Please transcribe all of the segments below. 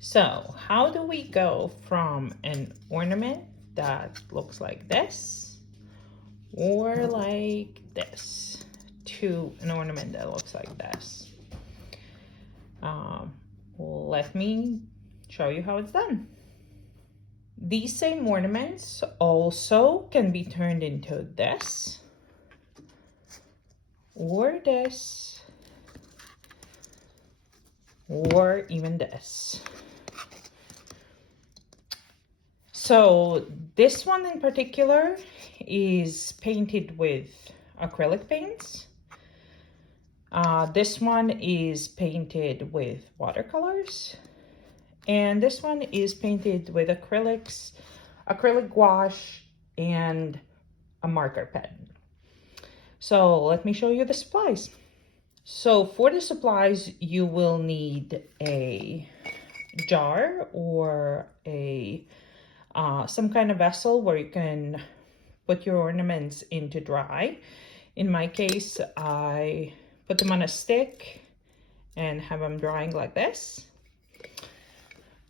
So how do we go from an ornament that looks like this or like this to an ornament that looks like this? Let me show you how it's done. These same ornaments also can be turned into this or this or even this. So this one in particular is painted with acrylic paints. This one is painted with watercolors. And this one is painted with acrylics, acrylic gouache, and a marker pen. So let me show you the supplies. So for the supplies, you will need a jar or a some kind of vessel where you can put your ornaments in to dry. In my case, I put them on a stick and have them drying like this.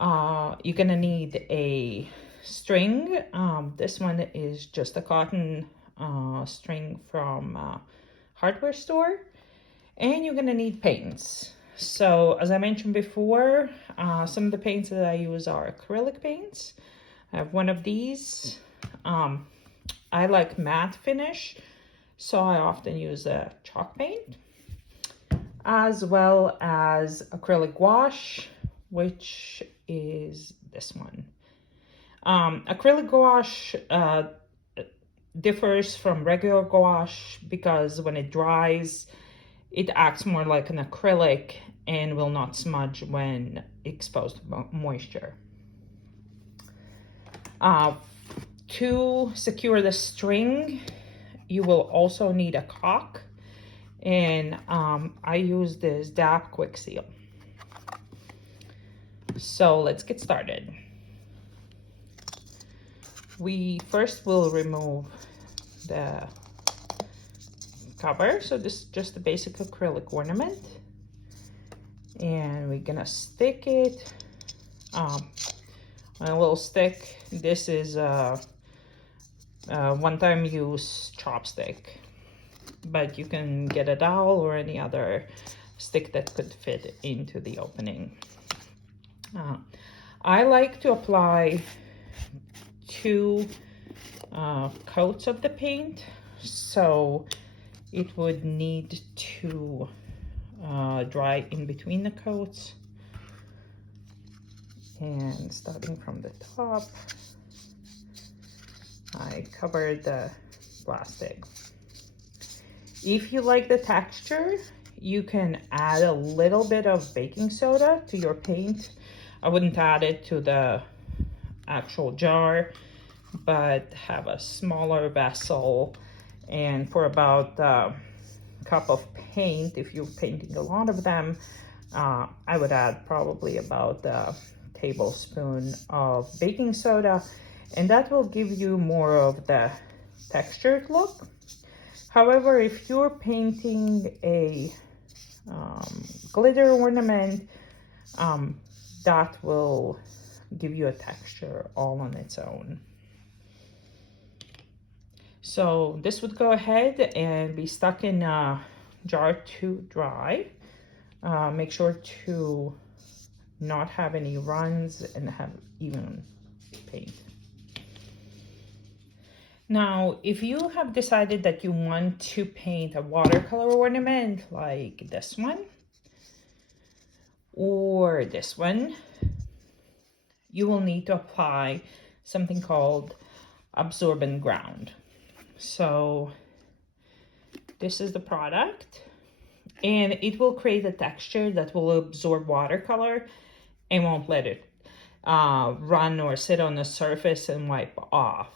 You're gonna need a string. This one is just a cotton string from hardware store. And you're gonna need paints. So as I mentioned before, some of the paints that I use are acrylic paints. I have one of these. I like matte finish, so I often use a chalk paint, as well as acrylic gouache, which is this one. Acrylic gouache differs from regular gouache because when it dries, it acts more like an acrylic and will not smudge when exposed to moisture. To secure the string, you will also need a caulk, and I use this DAP Quick Seal. So let's get started. We first will remove the cover. So this is just a basic acrylic ornament, and we're gonna stick it on a little stick. This is a one-time use chopstick, but you can get a dowel or any other stick that could fit into the opening. I like to apply 2 coats of the paint, so it would need to dry in between the coats. And starting from the top, I covered the plastic. If you like the texture, you can add a little bit of baking soda to your paint. I wouldn't add it to the actual jar, but have a smaller vessel, and for about a cup of paint, if you're painting a lot of them, I would add probably about a tablespoon of baking soda, and that will give you more of the textured look. However, if you're painting a glitter ornament, that will give you a texture all on its own. So this would go ahead and be stuck in a jar to dry. Make sure to not have any runs and have even paint. Now, if you have decided that you want to paint a watercolor ornament like this one or this one, you will need to apply something called Absorbent Ground. So this is the product, and it will create a texture that will absorb watercolor and won't let it run or sit on the surface and wipe off.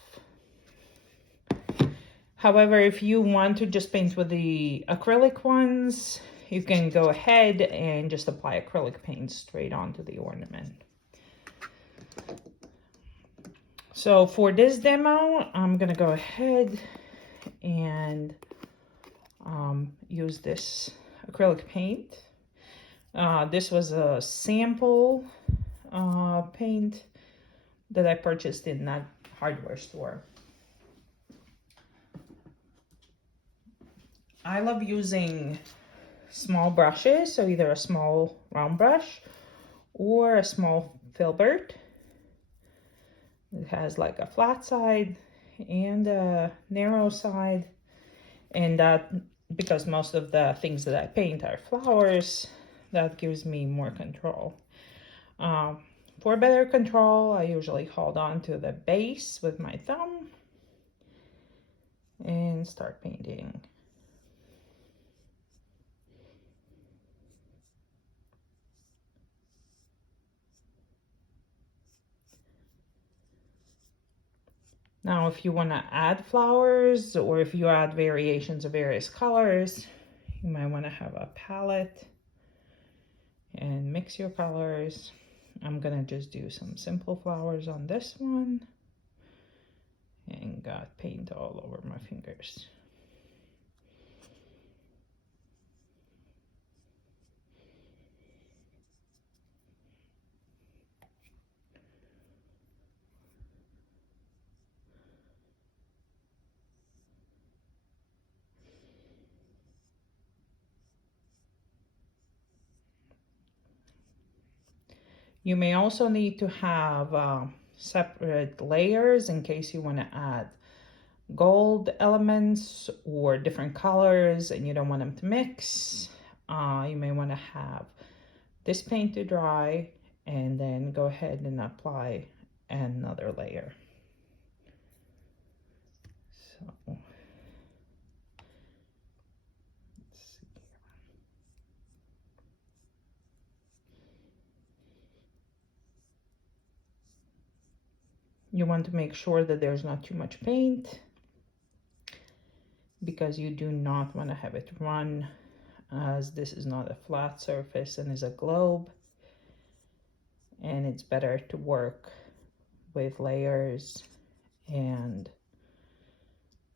However, if you want to just paint with the acrylic ones, you can go ahead and just apply acrylic paint straight onto the ornament. So for this demo, I'm gonna go ahead and use this acrylic paint. This was a sample paint that I purchased in that hardware store. I love using small brushes, so either a small round brush or a small filbert. It has like a flat side and a narrow side, and that, because most of the things that I paint are flowers, that gives me more control. For better control, I usually hold on to the base with my thumb and start painting. Now, if you want to add flowers, or if you add variations of various colors, you might want to have a palette and mix your colors. I'm gonna just do some simple flowers on this one and got paint all over my fingers. You may also need to have separate layers in case you want to add gold elements or different colors and you don't want them to mix. You may want to have this paint to dry and then go ahead and apply another layer. So let's see here. You want to make sure that there's not too much paint, because you do not want to have it run, as this is not a flat surface and is a globe, and it's better to work with layers and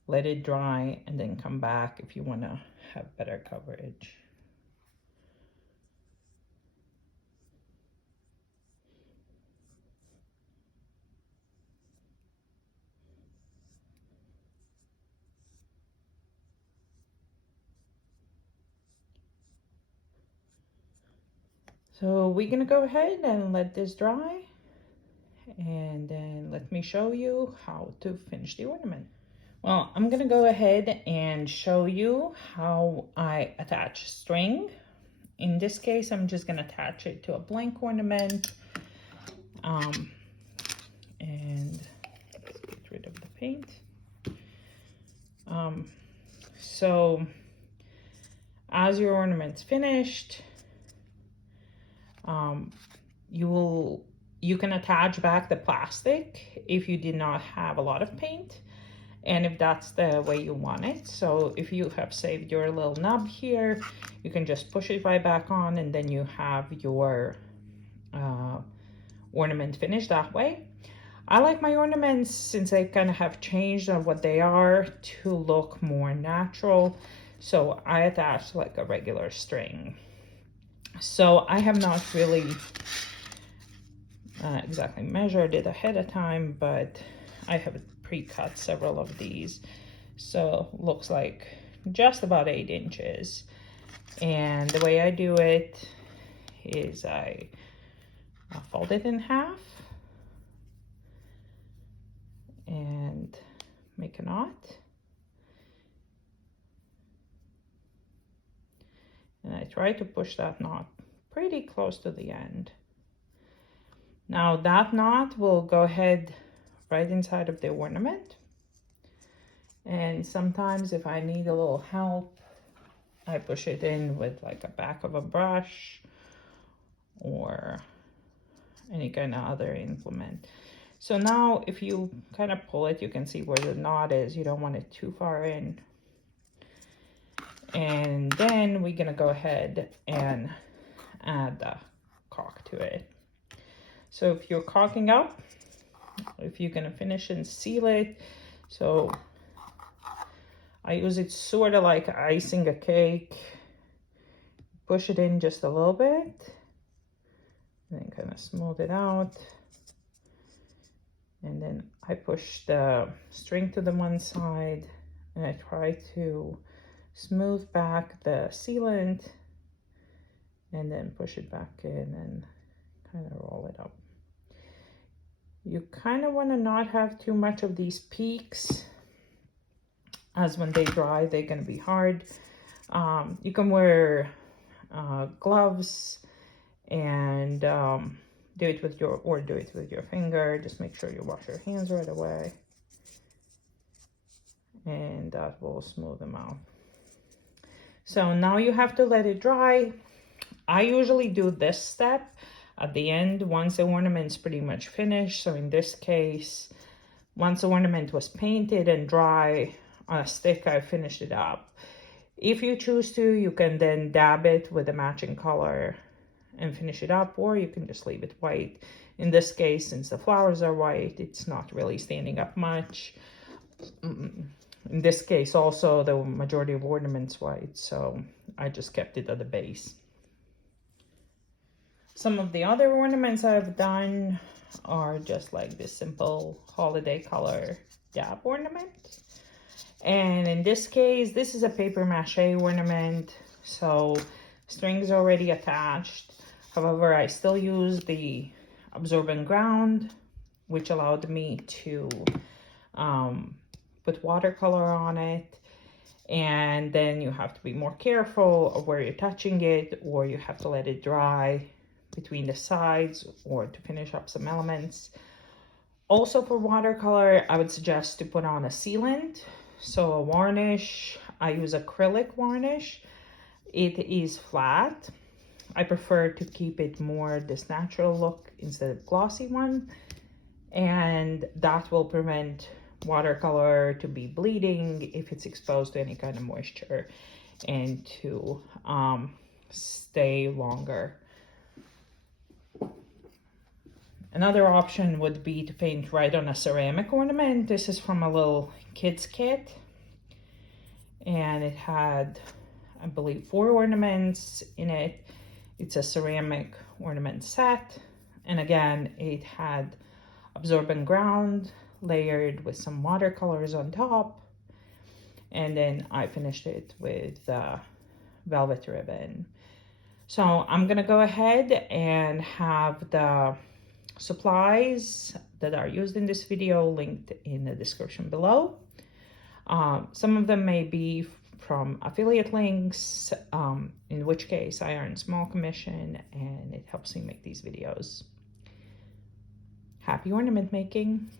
let it dry and then come back if you want to have better coverage. So we're gonna go ahead and let this dry, and then let me show you how to finish the ornament. Well, I'm gonna go ahead and show you how I attach string. In this case, I'm just gonna attach it to a blank ornament. And let's get rid of the paint. So as your ornament's finished, you can attach back the plastic if you did not have a lot of paint, and if that's the way you want it. So if you have saved your little nub here, you can just push it right back on, and then you have your ornament finished that way. I like my ornaments, since they kind of have changed on what they are, to look more natural. So I attach like a regular string. So I have not really exactly measured it ahead of time, but I have pre-cut several of these. So looks like just about 8 inches. And the way I do it is I fold it in half and make a knot. And I try to push that knot pretty close to the end. Now that knot will go ahead right inside of the ornament. And sometimes if I need a little help, I push it in with like a back of a brush or any kind of other implement. So now if you kind of pull it, you can see where the knot is. You don't want it too far in. And then we're gonna go ahead and add the caulk to it. So if you're caulking up, if you're gonna finish and seal it, so I use it sort of like icing a cake. Push it in just a little bit and then kind of smooth it out. And then I push the string to the one side and I try to smooth back the sealant and then push it back in and kind of roll it up. You kind of want to not have too much of these peaks, as when they dry they're going to be hard. You can wear gloves and do it with your finger. Just make sure you wash your hands right away, and that will smooth them out. So now you have to let it dry. I usually do this step at the end once the ornament's pretty much finished. So in this case, once the ornament was painted and dry on a stick, I finished it up. If you choose to, you can then dab it with a matching color and finish it up, or you can just leave it white. In this case, since the flowers are white, it's not really standing up much. In this case also, the majority of ornaments white, so I just kept it at the base. Some of the other ornaments I've done are just like this simple holiday color dab ornament. And in this case, this is a paper mache ornament, so strings already attached. However, I still use the Absorbent Ground, which allowed me to put watercolor on it. And then you have to be more careful of where you're touching it, or you have to let it dry between the sides or to finish up some elements. Also for watercolor, I would suggest to put on a sealant. So a varnish, I use acrylic varnish. It is flat. I prefer to keep it more this natural look instead of glossy one. And that will prevent watercolor to be bleeding if it's exposed to any kind of moisture, and to stay longer. Another option would be to paint right on a ceramic ornament. This is from a little kids kit, and it had, I believe, 4 ornaments in it. It's a ceramic ornament set, and again, it had Absorbent Ground layered with some watercolors on top, and then I finished it with velvet ribbon. So I'm gonna go ahead and have the supplies that are used in this video linked in the description below. Some of them may be from affiliate links, in which case I earn small commission and it helps me make these videos. Happy ornament making!